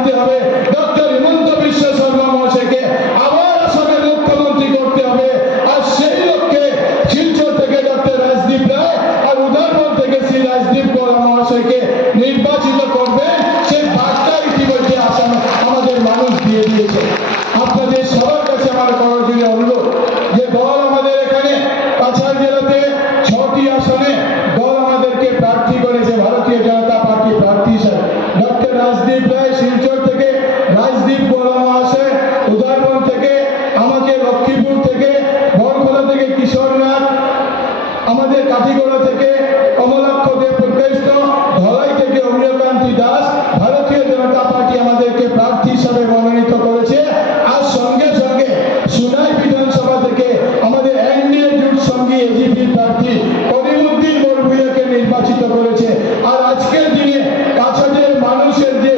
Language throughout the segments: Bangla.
আনতে হবে, ডক্টর হিমন্ত বিশ্ব শর্মা মহাশয়কে আবার আসামের মুখ্যমন্ত্রী করতে হবে। আর সেই লক্ষ্যে শিলচর থেকে ডক্টর রাজদীপ রায় আর উদারবন থেকে শ্রী রাজদীপ গোলা মহাশয়কে নির্বাচিত করবে, সেই বার্তা ইতিমধ্যে আসাম আমাদের মানুষ দিয়ে দিয়েছে। আপনাদের সবার কাছে আমার করজোড়ে অনুরোধ যে দল আমাদের এখানে কাছাড় জেলাতে 6টি আসনে দল আমাদেরকে প্রার্থী করেছে, ভারতীয় জনতা পার্টি প্রার্থী হিসাবে ডক্টর রাজদীপ রায় শিলচর থেকে, রাজদীপ গোলা মহাশয় উদারবন থেকে, আমাকে লক্ষ্মীপুর থেকে, বরখোলা থেকে কিশোরনাথ, আমাদের কাঠিগড়া থেকে কমলাক্ষ দেব প্রকৃষ্ট, ধলাই থেকে অমিয়কান্তি দাস, ভারতীয় জনতা পার্টি আমাদেরকে প্রার্থী হিসাবে মনোনীত করেছে। আর সঙ্গে সঙ্গে সুনাই বিধানসভা থেকে আমাদের এনডিএ জোট সঙ্গী এজিপি প্রার্থী করিমউদ্দিন বড়ভূঁইয়াকে নির্বাচিত করেছে। আর আজকের দিনে কাছাড়ের মানুষের যে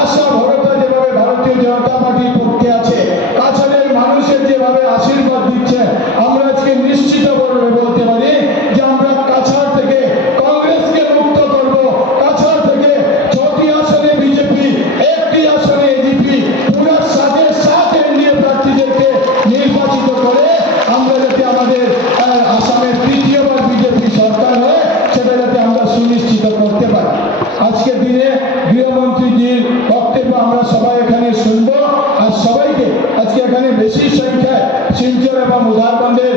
আশা ভরসা যেভাবে ভারতীয় জনতা পার্টির পক্ষে আছে, কাছাড়ের মানুষের যেভাবে আশীর্বাদ দিচ্ছে, আমরা আজকে নিশ্চিতভাবে বলতে পারি যে আমরা কাছাড় থেকে কংগ্রেসকে মুক্ত করব। কাছাড় থেকে 6টি আসনে বিজেপি, 1টি আসনে এজিপি, পুরো সাথে এনডিএ প্রার্থীদেরকে নির্বাচিত করে আমরা যাতে আমাদের আসামের তৃতীয়বার বিজেপি সরকার হয়, সেটা যাতে আমরা সুনিশ্চিত করতে পারি। আজকের দিনে গৃহমন্ত্রীজির বক্তব্য আমরা সবাই এখানে শুনবো। আর সবাইকে আজকে এখানে বেশি সংখ্যায় শিলচর এবং উদারবন্দের